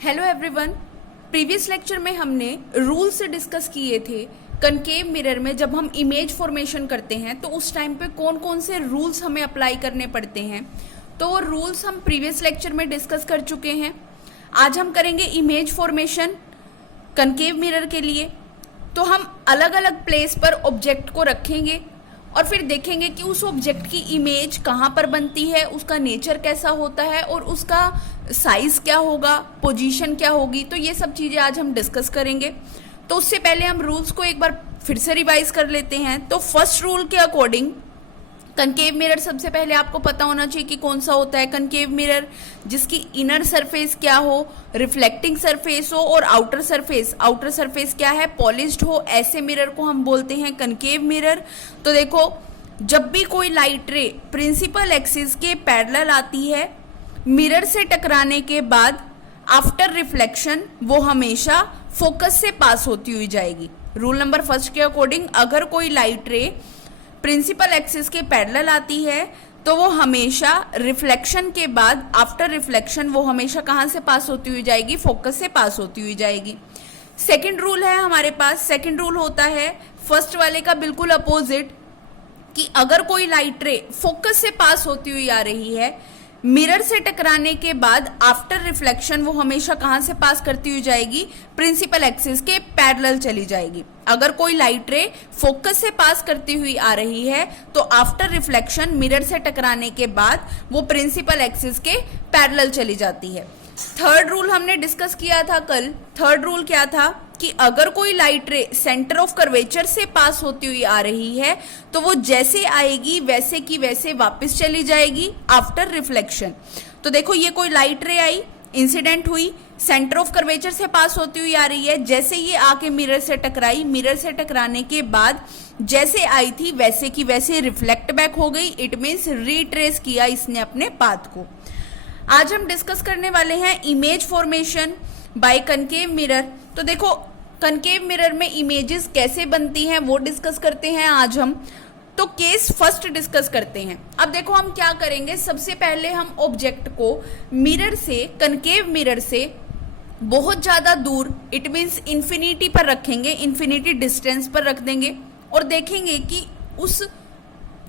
Hello everyone. Previous lecture में हमने rules discuss किए थे कनकेव मिरर में जब हम इमेज फॉर्मेशन करते हैं तो उस टाइम पे कौन कौन से रूल्स हमें अप्लाई करने पड़ते हैं। तो वो रूल्स हम प्रीवियस लेक्चर में डिस्कस कर चुके हैं। आज हम करेंगे इमेज फॉर्मेशन कनकेव मिरर के लिए। तो हम अलग अलग प्लेस पर ऑब्जेक्ट को रखेंगे और फिर देखेंगे कि उस ऑब्जेक्ट की इमेज कहाँ पर बनती है, उसका नेचर कैसा होता है और उसका साइज क्या होगा, पोजीशन क्या होगी। तो ये सब चीज़ें आज हम डिस्कस करेंगे। तो उससे पहले हम रूल्स को एक बार फिर से रिवाइज कर लेते हैं। तो फर्स्ट रूल के अकॉर्डिंग कनकेव मिरर सबसे पहले आपको पता होना चाहिए कि कौन सा होता है कनकेव मिरर, जिसकी इनर सरफेस क्या हो, रिफ्लेक्टिंग सरफेस हो और आउटर सरफेस क्या है, पॉलिश्ड हो। ऐसे मिरर को हम बोलते हैं कनकेव मिरर। तो देखो, जब भी कोई लाइट रे प्रिंसिपल एक्सिस के पैरेलल आती है, मिरर से टकराने के बाद आफ्टर रिफ्लेक्शन वो हमेशा फोकस से पास होती हुई जाएगी। रूल नंबर फर्स्ट के अकॉर्डिंग अगर कोई लाइट रे प्रिंसिपल एक्सिस के पैरेलल आती है तो वो हमेशा रिफ्लेक्शन के बाद आफ्टर रिफ्लेक्शन वो हमेशा कहाँ से पास होती हुई जाएगी, फोकस से पास होती हुई जाएगी। सेकंड रूल है हमारे पास, सेकंड रूल होता है फर्स्ट वाले का बिल्कुल अपोजिट, कि अगर कोई लाइट रे फोकस से पास होती हुई आ रही है, मिरर से टकराने के बाद आफ्टर रिफ्लेक्शन वो हमेशा कहाँ से पास करती हुई जाएगी, प्रिंसिपल एक्सिस के पैरेलल चली जाएगी। अगर कोई लाइट रे फोकस से पास करती हुई आ रही है तो आफ्टर रिफ्लेक्शन मिरर से टकराने के बाद वो प्रिंसिपल एक्सिस के पैरेलल चली जाती है। थर्ड रूल हमने डिस्कस किया था कल। थर्ड रूल क्या था कि अगर कोई लाइट रे सेंटर ऑफ कर्वेचर से पास होती हुई आ रही है तो वो जैसे आएगी वैसे की वैसे वापस चली जाएगी आफ्टर रिफ्लेक्शन। तो देखो, ये कोई लाइट रे आई, इंसिडेंट हुई, सेंटर ऑफ कर्वेचर से पास होती हुई आ रही है, जैसे ये आके मिरर से टकराई, मिरर से टकराने के बाद जैसे आई थी वैसे की वैसे रिफ्लेक्ट बैक हो गई। इट मीन्स रिट्रेस किया इसने अपने पाथ को। आज हम डिस्कस करने वाले हैं image formation by concave mirror. तो देखो, कनकेव मिरर में इमेजेस कैसे बनती हैं वो डिस्कस करते हैं आज हम। तो केस फर्स्ट डिस्कस करते हैं। अब देखो हम क्या करेंगे, सबसे पहले हम ऑब्जेक्ट को मिरर से, कनकेव मिरर से बहुत ज्यादा दूर, इट मीन्स इन्फिनिटी पर रखेंगे, इन्फिनिटी डिस्टेंस पर रख देंगे और देखेंगे कि उस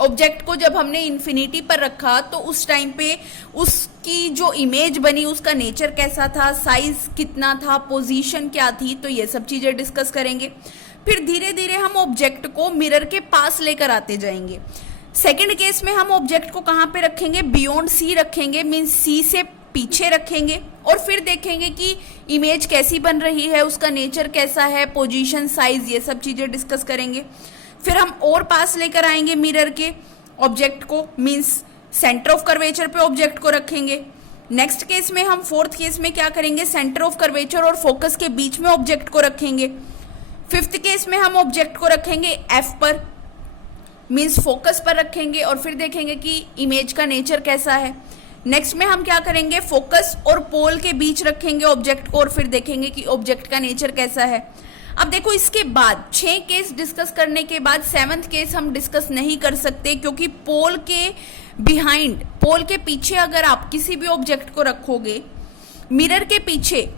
ऑब्जेक्ट को जब हमने इन्फिनिटी पर रखा तो उस टाइम पे उसकी जो इमेज बनी उसका नेचर कैसा था, साइज कितना था, पोजीशन क्या थी। तो ये सब चीजें डिस्कस करेंगे। फिर धीरे धीरे हम ऑब्जेक्ट को मिरर के पास लेकर आते जाएंगे। सेकंड केस में हम ऑब्जेक्ट को कहाँ पे रखेंगे, बियॉन्ड सी रखेंगे, मीन्स सी से पीछे रखेंगे और फिर देखेंगे कि इमेज कैसी बन रही है, उसका नेचर कैसा है, पोजीशन, साइज, ये सब चीजें डिस्कस करेंगे। फिर हम और पास लेकर आएंगे मिरर के ऑब्जेक्ट को, मीन्स सेंटर ऑफ कर्वेचर पे ऑब्जेक्ट को रखेंगे। नेक्स्ट केस में हम, फोर्थ केस में क्या करेंगे, सेंटर ऑफ कर्वेचर और फोकस के बीच में ऑब्जेक्ट को रखेंगे। फिफ्थ केस में हम ऑब्जेक्ट को रखेंगे एफ पर, मीन्स फोकस पर रखेंगे और फिर देखेंगे कि इमेज का नेचर कैसा है। नेक्स्ट में हम क्या करेंगे, फोकस और पोल के बीच रखेंगे ऑब्जेक्ट को और फिर देखेंगे कि ऑब्जेक्ट का नेचर कैसा है। अब देखो, इसके बाद 6 केस डिस्कस करने के बाद 7th केस हम डिस्कस नहीं कर सकते, क्योंकि पोल के बिहाइंड, पोल के पीछे अगर आप किसी भी ऑब्जेक्ट को रखोगे, मिरर के पीछे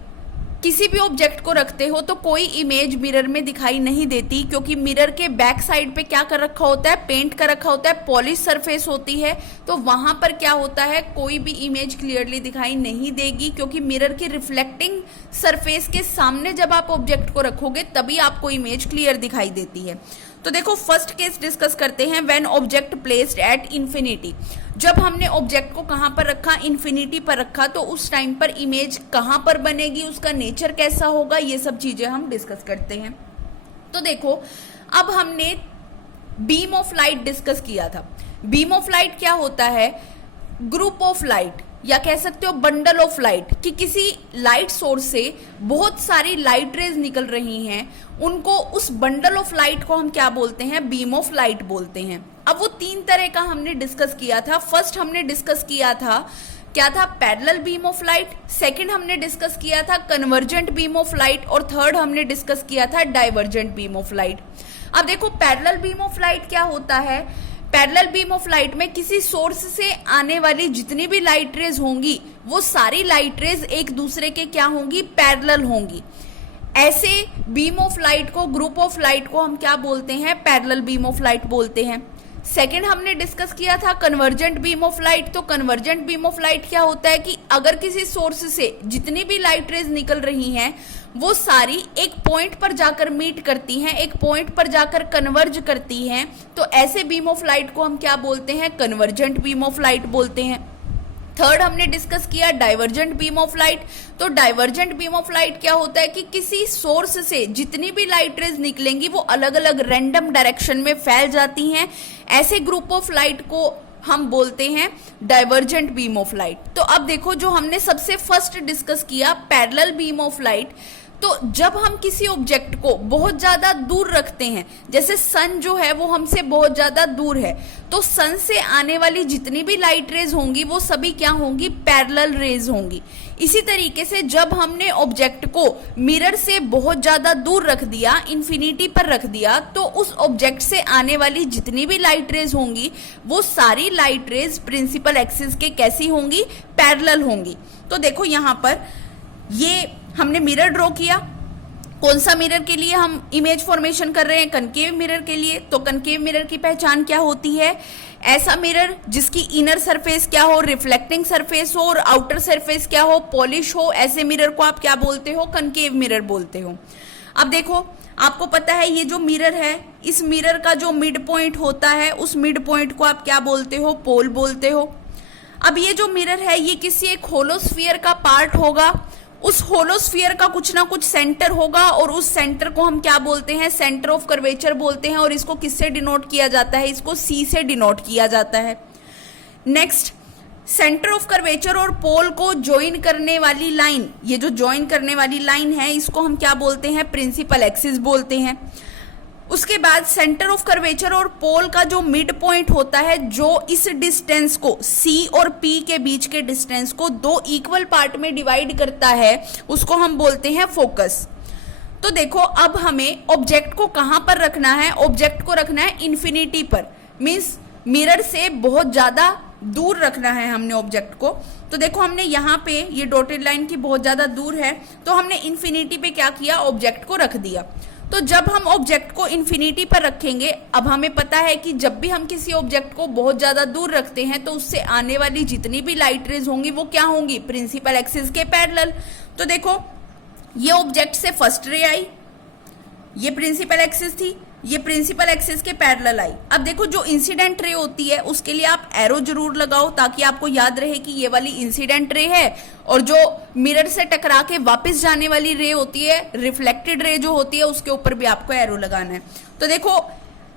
किसी भी ऑब्जेक्ट को रखते हो तो कोई इमेज मिरर में दिखाई नहीं देती, क्योंकि मिरर के बैक साइड पे क्या कर रखा होता है, पेंट कर रखा होता है, पॉलिश सरफेस होती है। तो वहां पर क्या होता है, कोई भी इमेज क्लियरली दिखाई नहीं देगी, क्योंकि मिरर की रिफ्लेक्टिंग सरफेस के सामने जब आप ऑब्जेक्ट को रखोगे तभी आपको इमेज क्लियर दिखाई देती है। तो देखो, फर्स्ट केस डिस्कस करते हैं, when object placed at infinity. जब हमने ऑब्जेक्ट को कहाँ पर रखा, इन्फिनिटी पर रखा, तो उस टाइम पर इमेज कहाँ पर बनेगी, उसका नेचर कैसा होगा, ये सब चीजें हम डिस्कस करते हैं। तो देखो, अब हमने बीम ऑफ लाइट डिस्कस किया था। बीम ऑफ लाइट क्या होता है, ग्रुप ऑफ लाइट या कह सकते हो बंडल ऑफ लाइट, कि किसी लाइट सोर्स से बहुत सारी लाइट रेज निकल रही हैं, उनको, उस बंडल ऑफ लाइट को हम क्या बोलते हैं, बीम ऑफ लाइट बोलते हैं। अब वो 3 तरह का हमने डिस्कस किया था। फर्स्ट हमने डिस्कस किया था, क्या था, parallel beam of light. Second हमने डिस्कस किया था कन्वर्जेंट बीम ऑफ लाइट और थर्ड हमने डिस्कस किया था डाइवर्जेंट बीम ऑफ लाइट। अब देखो, पैरेलल बीम ऑफ लाइट क्या होता है, पैरेलल बीम ऑफ लाइट में किसी सोर्स से आने वाली जितनी भी लाइट रेज होंगी वो सारी लाइट रेज एक दूसरे के क्या होंगी, पैरेलल होंगी। ऐसे बीम ऑफ लाइट को, ग्रुप ऑफ लाइट को हम क्या बोलते हैं, पैरेलल बीम ऑफ लाइट बोलते हैं। सेकेंड हमने डिस्कस किया था कन्वर्जेंट बीम ऑफ लाइट। तो कन्वर्जेंट बीम ऑफ लाइट क्या होता है कि अगर किसी सोर्स से जितनी भी लाइट रेज निकल रही हैं वो सारी एक पॉइंट पर जाकर मीट करती हैं, एक पॉइंट पर जाकर कन्वर्ज करती हैं, तो ऐसे बीम ऑफ लाइट को हम क्या बोलते हैं, कन्वर्जेंट बीम ऑफ लाइट बोलते हैं। थर्ड हमने डिस्कस किया डाइवर्जेंट बीम ऑफ लाइट। तो डाइवर्जेंट बीम ऑफ लाइट क्या होता है कि किसी सोर्स से जितनी भी लाइट रेज निकलेंगी वो अलग अलग रैंडम डायरेक्शन में फैल जाती हैं। ऐसे ग्रुप ऑफ लाइट को हम बोलते हैं डाइवर्जेंट बीम ऑफ लाइट। तो अब देखो, जो हमने सबसे फर्स्ट डिस्कस किया पैरेलल बीम ऑफ लाइट, तो जब हम किसी ऑब्जेक्ट को बहुत ज्यादा दूर रखते हैं, जैसे सन जो है वो हमसे बहुत ज्यादा दूर है, तो सन से आने वाली जितनी भी लाइट रेज होंगी वो सभी क्या होंगी, पैरेलल रेज होंगी। इसी तरीके से जब हमने ऑब्जेक्ट को मिरर से बहुत ज्यादा दूर रख दिया, इन्फिनिटी पर रख दिया, तो उस ऑब्जेक्ट से आने वाली जितनी भी लाइट रेज होंगी वो सारी लाइट रेज प्रिंसिपल एक्सिस के कैसी होंगी, पैरेलल होंगी। तो देखो यहाँ पर ये हमने मिरर ड्रॉ किया। कौन सा मिरर के लिए हम इमेज फॉर्मेशन कर रहे हैं, कनकेव मिरर के लिए। तो कनकेव मिरर की पहचान क्या होती है, ऐसा मिरर जिसकी इनर सरफेस क्या हो, रिफ्लेक्टिंग सरफेस हो, और आउटर सरफेस क्या हो, पॉलिश हो। ऐसे मिरर को आप क्या बोलते हो, कनकेव मिरर बोलते हो। अब देखो, आपको पता है ये जो मिरर है, इस मिरर का जो मिड पॉइंट होता है उस मिड पॉइंट को आप क्या बोलते हो, पोल बोलते हो। अब ये जो मिरर है ये किसी एक होलोस्फीयर का पार्ट होगा, उस होलोस्फीयर का कुछ ना कुछ सेंटर होगा, और उस सेंटर को हम क्या बोलते हैं, सेंटर ऑफ कर्वेचर बोलते हैं। और इसको किससे डिनोट किया जाता है, इसको सी से डिनोट किया जाता है। नेक्स्ट, सेंटर ऑफ कर्वेचर और पोल को ज्वाइन करने वाली लाइन, ये जो ज्वाइन करने वाली लाइन है इसको हम क्या बोलते हैं, प्रिंसिपल एक्सिस बोलते हैं। उसके बाद सेंटर ऑफ कर्वेचर और पोल का जो मिड पॉइंट होता है, जो इस डिस्टेंस को C और P के बीच के डिस्टेंस को दो इक्वल पार्ट में डिवाइड करता है, उसको हम बोलते हैं फोकस। तो देखो, अब हमें ऑब्जेक्ट को कहां पर रखना है, ऑब्जेक्ट को रखना है इन्फिनिटी पर, मींस मिरर से बहुत ज्यादा दूर रखना है हमने ऑब्जेक्ट को। तो देखो, हमने यहाँ पे ये डॉटेड लाइन की बहुत ज्यादा दूर है, तो हमने इन्फिनिटी पे क्या किया, ऑब्जेक्ट को रख दिया। तो जब हम ऑब्जेक्ट को इन्फिनिटी पर रखेंगे, अब हमें पता है कि जब भी हम किसी ऑब्जेक्ट को बहुत ज्यादा दूर रखते हैं तो उससे आने वाली जितनी भी लाइट रेज होंगी वो क्या होंगी, प्रिंसिपल एक्सिस के पैरेलल। तो देखो, ये ऑब्जेक्ट से फर्स्ट रे आई, ये प्रिंसिपल एक्सिस थी, ये प्रिंसिपल एक्सिस के पैरेलल आई। अब देखो, जो इंसिडेंट रे होती है उसके लिए आप एरो जरूर लगाओ ताकि आपको याद रहे कि ये वाली इंसिडेंट रे है, और जो मिरर से टकरा के वापस जाने वाली रे होती है, रिफ्लेक्टेड रे जो होती है, उसके ऊपर भी आपको एरो लगाना है। तो देखो,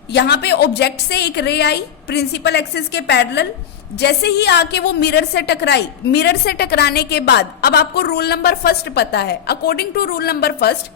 यहाँ पे ऑब्जेक्ट से एक रे आई प्रिंसिपल एक्सिस के पैरेलल, जैसे ही आके वो मिरर से टकराई, मिरर से टकराने के बाद अब आपको रूल नंबर फर्स्ट पता है। According to rule number first,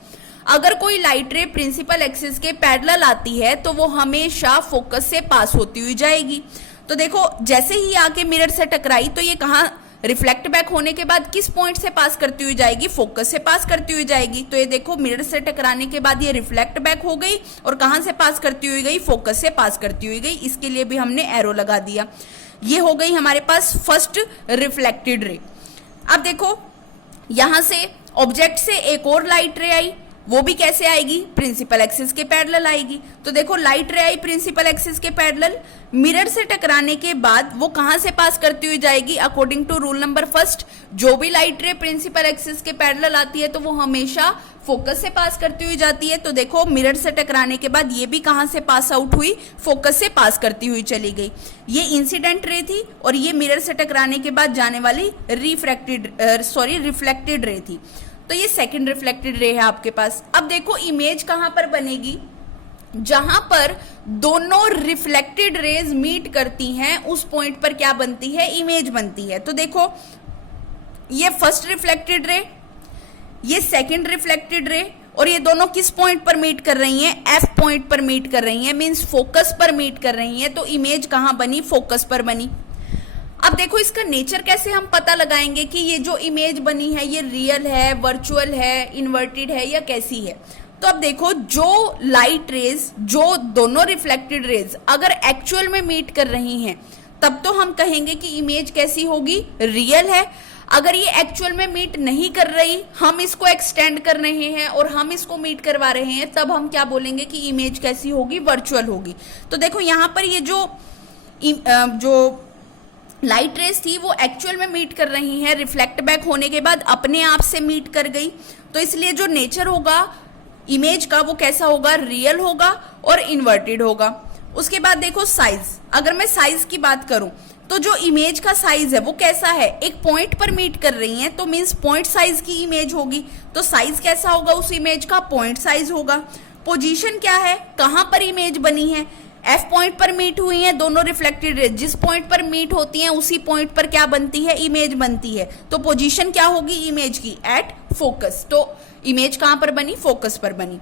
अगर कोई लाइट रे प्रिंसिपल एक्सिस के पैरेलल आती है तो वो हमेशा फोकस से पास होती हुई जाएगी। तो देखो, जैसे ही आके मिरर से टकराई तो ये कहाँ, रिफ्लेक्ट बैक होने के बाद किस पॉइंट से पास करती हुई जाएगी, फोकस से पास करती हुई जाएगी। तो ये देखो, मिरर से टकराने के बाद ये रिफ्लेक्ट बैक हो गई और कहां से पास करती हुई गई, फोकस से पास करती हुई गई। इसके लिए भी हमने एरो लगा दिया। ये हो गई हमारे पास फर्स्ट रिफ्लेक्टेड रे। अब देखो, यहां से ऑब्जेक्ट से एक और लाइट रे आई, वो भी कैसे आएगी, प्रिंसिपल एक्सिस के पैरेलल आएगी। तो देखो, लाइट रे आई प्रिंसिपल एक्सिस के पैरेलल, मिरर से टकराने के बाद वो कहां से पास करती हुई जाएगी, according to rule number first, जो भी लाइट रे प्रिंसिपल एक्सिस के पैरेलल आती है तो वो हमेशा फोकस से पास करती हुई जाती है। तो देखो, मिरर से टकराने के बाद ये भी कहां से पास आउट हुई, फोकस से पास करती हुई चली गई। ये इंसिडेंट रे थी और ये मिरर से टकराने के बाद जाने वाली रिफ्लेक्टेड रे थी। तो ये सेकंड रिफ्लेक्टेड रे है आपके पास। अब देखो, इमेज कहां पर बनेगी, जहां पर दोनों रिफ्लेक्टेड रेज मीट करती हैं उस पॉइंट पर क्या बनती है, इमेज बनती है। तो देखो, ये फर्स्ट रिफ्लेक्टेड रे, ये सेकंड रिफ्लेक्टेड रे, और ये दोनों किस पॉइंट पर मीट कर रही हैं, एफ पॉइंट पर मीट कर रही हैं, मींस फोकस पर मीट कर रही हैं। तो इमेज कहां बनी, फोकस पर बनी। अब देखो, इसका नेचर कैसे हम पता लगाएंगे कि ये जो इमेज बनी है ये रियल है, वर्चुअल है, इन्वर्टेड है या कैसी है। तो अब देखो, जो लाइट रेज, जो दोनों रिफ्लेक्टेड रेज अगर एक्चुअल में मीट कर रही हैं, तब तो हम कहेंगे कि इमेज कैसी होगी, रियल है। अगर ये एक्चुअल में मीट नहीं कर रही, हम इसको एक्सटेंड कर रहे हैं और हम इसको मीट करवा रहे हैं, तब हम क्या बोलेंगे कि इमेज कैसी होगी, वर्चुअल होगी। तो देखो यहाँ पर ये जो लाइट रेस थी वो एक्चुअल में मीट कर रही हैं, रिफ्लेक्ट बैक होने के बाद अपने आप से मीट कर गई, तो इसलिए जो नेचर होगा इमेज का वो कैसा होगा, रियल होगा और इन्वर्टेड होगा। उसके बाद देखो साइज, अगर मैं साइज की बात करूं तो जो इमेज का साइज है वो कैसा है, एक पॉइंट पर मीट कर रही है तो मींस पॉइंट साइज की इमेज होगी, तो साइज कैसा होगा उस इमेज का, पॉइंट साइज होगा। पोजीशन क्या है, कहां पर इमेज बनी है, एफ पॉइंट पर मीट हुई है दोनों रिफ्लेक्टेड रेज, जिस पॉइंट पर मीट होती हैं उसी पॉइंट पर क्या बनती है, इमेज बनती है। तो पोजीशन क्या होगी इमेज की, एट फोकस। तो इमेज कहां पर बनी, फोकस पर बनी।